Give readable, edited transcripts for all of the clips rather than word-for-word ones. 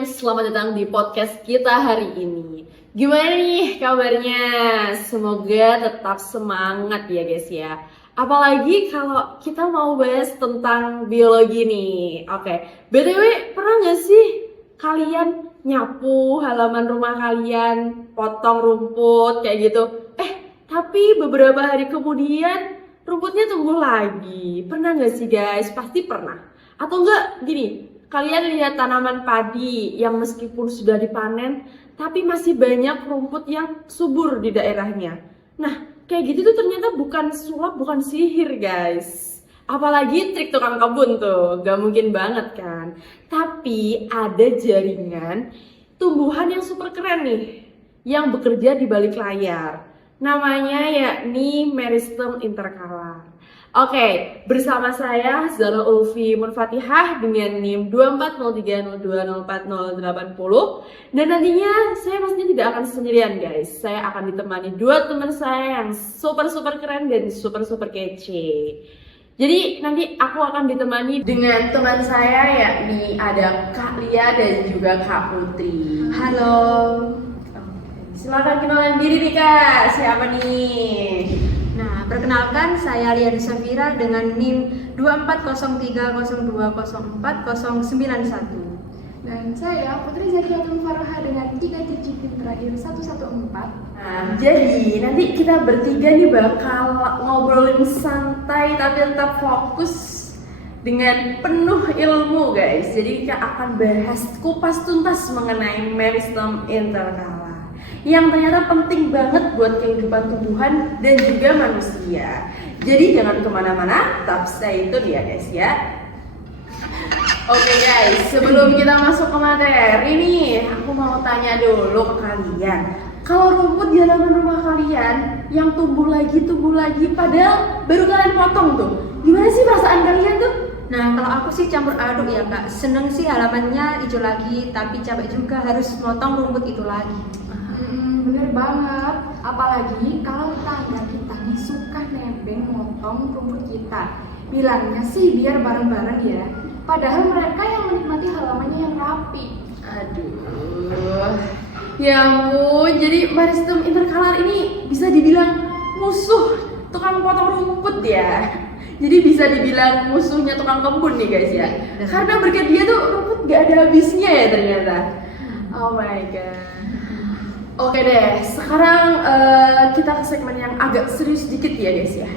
selamat datang di podcast kita hari ini. Gimana nih kabarnya? Semoga tetap semangat ya guys ya. Apalagi kalau kita mau bahas tentang biologi nih. Oke, BTW pernah gak sih kalian nyapu halaman rumah kalian, potong rumput kayak gitu? Tapi beberapa hari kemudian rumputnya tumbuh lagi. Pernah gak sih guys? Pasti pernah. Atau enggak gini, kalian lihat tanaman padi yang meskipun sudah dipanen, tapi masih banyak rumput yang subur di daerahnya. Nah, kayak gitu tuh ternyata bukan sulap, bukan sihir guys. Apalagi trik tukang kebun tuh, gak mungkin banget kan. Tapi ada jaringan tumbuhan yang super keren nih, yang bekerja di balik layar. Namanya yakni Meristem intercala. Oke, bersama saya Zara Ulfi Munfatihah dengan NIM 24030204080. Dan nantinya saya pastinya tidak akan sendirian guys. Saya akan ditemani dua teman saya yang super keren dan super kece. Jadi nanti aku akan ditemani dengan teman saya yakni ada Kak Lia dan juga Kak Putri. Halo. Silakan kenalan diri nih Kak, siapa nih? Nah, perkenalkan saya Lia Safira dengan NIM 24030204091. Dan saya Putri Zakiatul Farha dengan 3 digit PIN terakhir 114. Nah, jadi nanti kita bertiga nih bakal ngobrolin santai tapi tetap fokus dengan penuh ilmu guys. Jadi kita akan bahas kupas tuntas mengenai Meristem intercala yang ternyata penting banget buat kehidupan tumbuhan dan juga manusia. Jadi jangan kemana-mana, tetap stay tune ya guys ya. Oke guys, sebelum kita masuk ke materi nih, aku mau tanya dulu ke kalian. Kalau rumput di halaman rumah kalian yang tumbuh lagi padahal baru kalian potong tuh, gimana sih perasaan kalian tuh? Nah, kalau aku sih campur aduk ya kak. Seneng sih halamannya hijau lagi, tapi capek juga harus motong rumput itu lagi. Bener banget. Apalagi kalau tetangga kita nih suka nebeng motong rumput kita. Bilangnya sih biar bareng-bareng ya. Padahal mereka yang menikmati halamannya yang rapi. Aduh, ya ampun, jadi Meristem intercala ini bisa dibilang musuh tukang potong rumput ya. Jadi bisa dibilang musuhnya tukang kebun nih guys ya. Karena berkat dia tuh rumput gak ada habisnya ya ternyata. Oh my god. Oke deh, sekarang kita ke segmen yang agak serius dikit ya guys ya.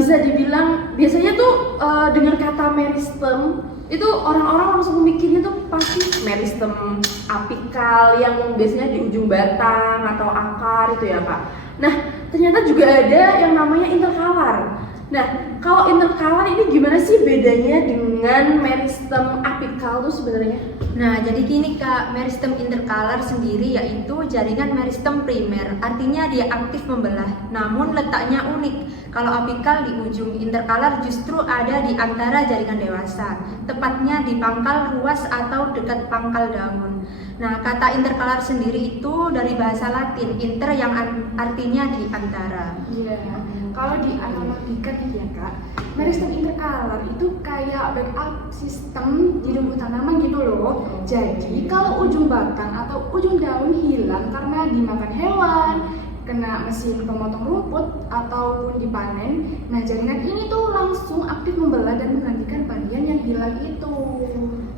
Bisa dibilang biasanya tuh dengan kata meristem itu orang-orang langsung mikirnya tuh pasti meristem apikal yang biasanya di ujung batang atau akar itu ya kak. Nah ternyata juga ada yang namanya intercalar. Nah kalau intercalar ini gimana sih bedanya dengan meristem apikal tuh sebenarnya? Nah, jadi gini kak, meristem intercalar sendiri yaitu jaringan meristem primer. Artinya dia aktif membelah, namun letaknya unik. Kalau apikal di ujung, intercalar justru ada di antara jaringan dewasa, tepatnya di pangkal ruas atau dekat pangkal daun. Nah, kata intercalar sendiri itu dari bahasa Latin, inter yang artinya di antara. Iya. Kalau dianalogikan nih ya kak, meristem intercalar itu kayak backup sistem di rumput tanaman gitu loh. Jadi kalau ujung batang atau ujung daun hilang karena dimakan hewan, kena mesin pemotong rumput ataupun dipanen, nah jaringan ini tuh langsung aktif membelah dan menggantikan bagian yang hilang itu.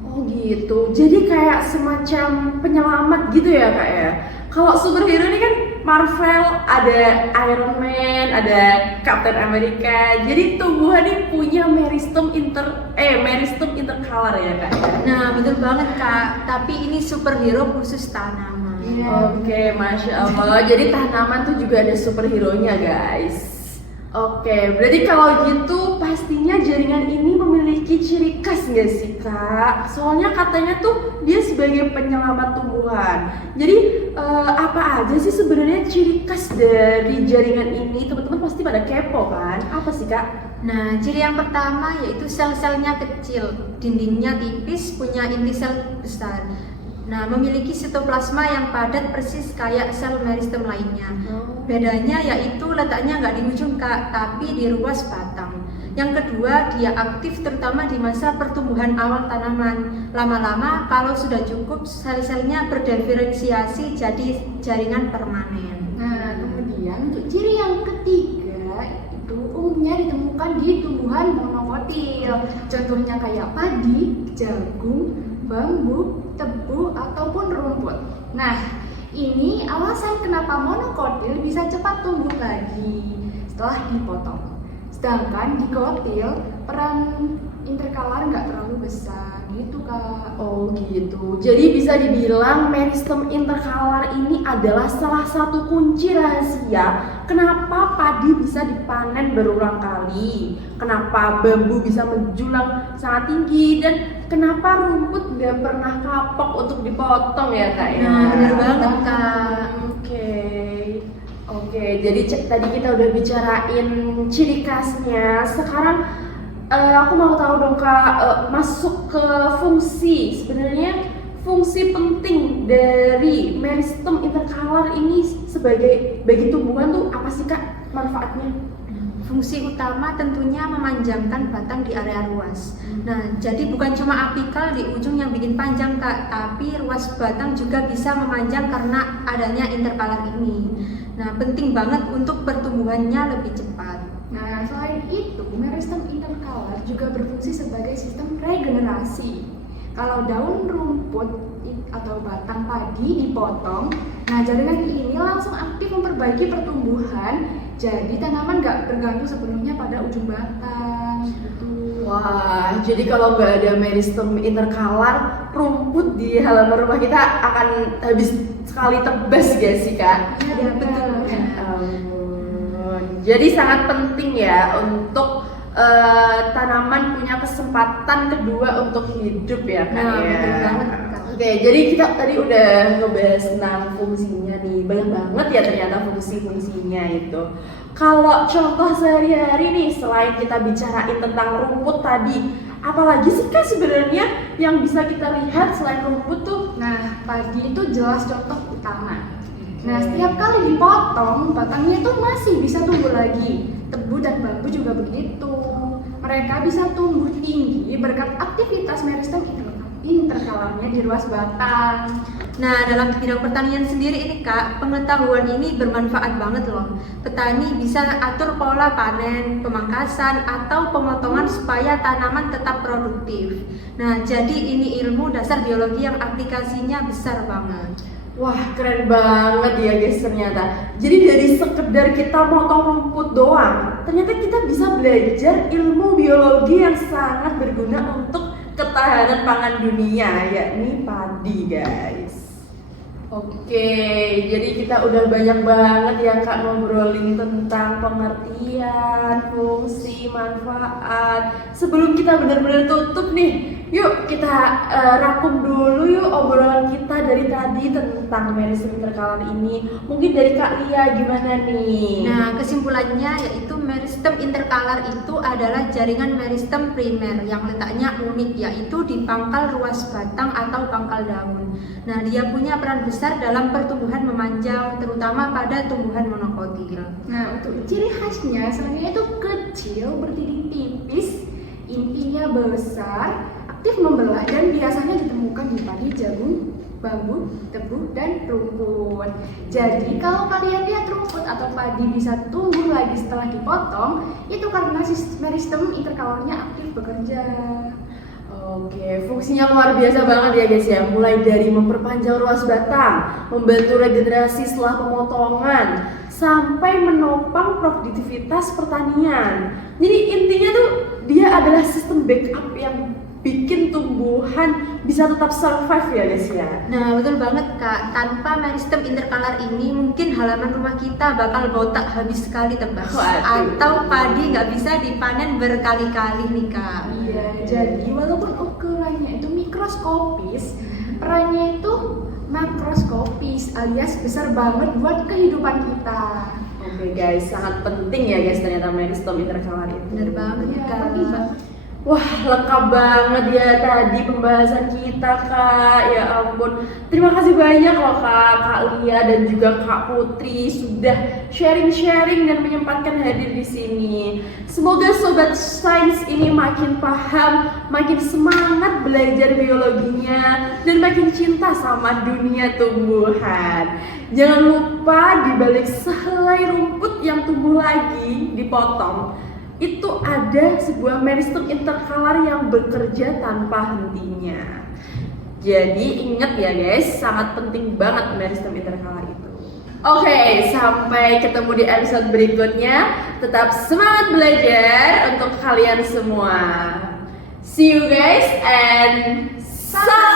Oh gitu, jadi kayak semacam penyelamat gitu ya kak ya. Kalau superhero ini kan Marvel, ada Iron Man, ada Captain America. Jadi tumbuhan ini punya meristem intercalar ya kak. Nah, betul banget kak, tapi ini superhero khusus tanaman. Oke, masya Allah. Jadi tanaman tuh juga ada superhero-nya guys. Oke, berarti kalau gitu pastinya jaringan ini memiliki ciri khas nggak sih kak? Soalnya katanya tuh dia sebagai penyelamat tumbuhan. Jadi apa aja sih sebenarnya ciri khas dari jaringan ini? Teman-teman pasti pada kepo kan? Apa sih kak? Nah, ciri yang pertama yaitu sel-selnya kecil, dindingnya tipis, punya inti sel besar. Nah, memiliki sitoplasma yang padat persis kayak sel meristem lainnya. Bedanya yaitu letaknya nggak di ujung kak, tapi di ruas batang. Yang kedua, dia aktif terutama di masa pertumbuhan awal tanaman. Lama-lama kalau sudah cukup, sel-selnya berdiferensiasi jadi jaringan permanen. Nah, kemudian untuk ciri yang ketiga itu umumnya ditemukan di tumbuhan monokotil. Contohnya kayak padi, jagung, bambu, tebu, ataupun rumput. Nah, ini alasan kenapa monokotil bisa cepat tumbuh lagi setelah dipotong. Sedangkan di kotil, peran interkalar nggak terlalu besar gitu Kak. Oh gitu. Jadi bisa dibilang meristem interkalar ini adalah salah satu kunci rahasia kenapa padi bisa dipanen berulang kali, kenapa bambu bisa menjulang sangat tinggi, dan kenapa rumput nggak pernah kapok untuk dipotong ya Kak ya. Nah, benar banget Kak. Oke, jadi tadi kita udah bicarain ciri khasnya. Sekarang aku mau tahu dong Kak, masuk ke fungsi. Sebenarnya fungsi penting dari meristem interkalar ini sebagai bagi tumbuhan tuh apa sih Kak manfaatnya? Fungsi utama tentunya memanjangkan batang di area ruas. Nah, jadi bukan cuma apikal di ujung yang bikin panjang Kak, tapi ruas batang juga bisa memanjang karena adanya interkalar ini. Nah, penting banget untuk pertumbuhannya lebih cepat. Nah, selain itu, meristem interkalar juga berfungsi sebagai sistem regenerasi. Kalau daun rumput atau batang padi dipotong, nah jaringan ini langsung aktif memperbaiki pertumbuhan, jadi tanaman nggak bergantung sepenuhnya pada ujung batang. Gitu. Wah, jadi kalau nggak ada meristem interkalar, rumput di halaman rumah kita akan habis sekali tebas gak sih Kak? Ya, betul. Jadi sangat penting ya untuk tanaman punya kesempatan kedua untuk hidup ya Kak Nah, ya. betul banget Kak. Oke, jadi kita tadi udah ngebahas tentang fungsinya nih, banyak banget ya ternyata fungsi-fungsinya itu. Kalau contoh sehari-hari nih, selain kita bicarain tentang rumput tadi, apalagi sih Kak sebenarnya yang bisa kita lihat selain rumput tuh? Nah, padi itu jelas contoh utama. Nah, setiap kali dipotong, batangnya itu masih bisa tumbuh lagi. Tebu dan bambu juga begitu. Mereka bisa tumbuh tinggi berkat aktivitas meristem interkalarnya di ruas batang. Nah, dalam bidang pertanian sendiri ini Kak, pengetahuan ini bermanfaat banget loh. Petani bisa atur pola panen, pemangkasan, atau pemotongan supaya tanaman tetap produktif. Nah, jadi ini ilmu dasar biologi yang aplikasinya besar banget. Wah, keren banget ya guys ternyata. Jadi dari sekedar kita motong rumput doang, ternyata kita bisa belajar ilmu biologi yang sangat berguna untuk ketahanan pangan dunia, yakni padi guys. Oke, jadi kita udah banyak banget ya Kak ngobrolin tentang pengertian, fungsi, manfaat. Sebelum kita benar-benar tutup nih, yuk kita rangkum dulu yuk obrolan kita dari tadi tentang meristem interkalar ini. Mungkin dari Kak Lia gimana nih? Nah, kesimpulannya yaitu meristem interkalar itu adalah jaringan meristem primer yang letaknya unik, yaitu di pangkal ruas batang atau pangkal daun. Nah, dia punya peran besar dalam pertumbuhan memanjang, terutama pada tumbuhan monokotil. Nah, untuk ciri khasnya sebenarnya itu kecil, berdiri tipis, intinya besar, aktif membelah, dan biasanya ditemukan di padi, jagung, bambu, tebu, dan rumput. Jadi kalau kalian lihat rumput atau padi bisa tumbuh lagi setelah dipotong, itu karena meristem interkalarnya aktif bekerja. Oke, fungsinya luar biasa banget ya guys ya. Mulai dari memperpanjang ruas batang, membantu regenerasi setelah pemotongan, sampai menopang produktivitas pertanian. Jadi intinya tuh dia adalah sistem backup yang bikin tumbuhan bisa tetap survive ya guys ya. Nah, betul banget Kak. Tanpa meristem interkalar ini, mungkin halaman rumah kita bakal botak habis sekali tebas. Waduh. Atau padi nggak bisa dipanen berkali-kali nih Kak. Iya, jadi walaupun ukurannya itu mikroskopis, perannya itu makroskopis alias besar banget buat kehidupan kita. Oke guys, sangat penting ya guys ternyata meristem interkalar itu. Bener banget Iya, Kak. penting banget. Wah, lengkap banget ya tadi pembahasan kita, Kak. Ya ampun. Terima kasih banyak loh, Kak Lia dan juga Kak Putri sudah sharing-sharing dan menyempatkan hadir di sini. Semoga sobat sains ini makin paham, makin semangat belajar biologinya dan makin cinta sama dunia tumbuhan. Jangan lupa di balik sehelai rumput yang tumbuh lagi dipotong, itu ada sebuah meristem interkalar yang bekerja tanpa hentinya. Jadi ingat ya guys, sangat penting banget meristem interkalar itu. Oke, sampai ketemu di episode berikutnya. Tetap semangat belajar untuk kalian semua. See you guys and salam.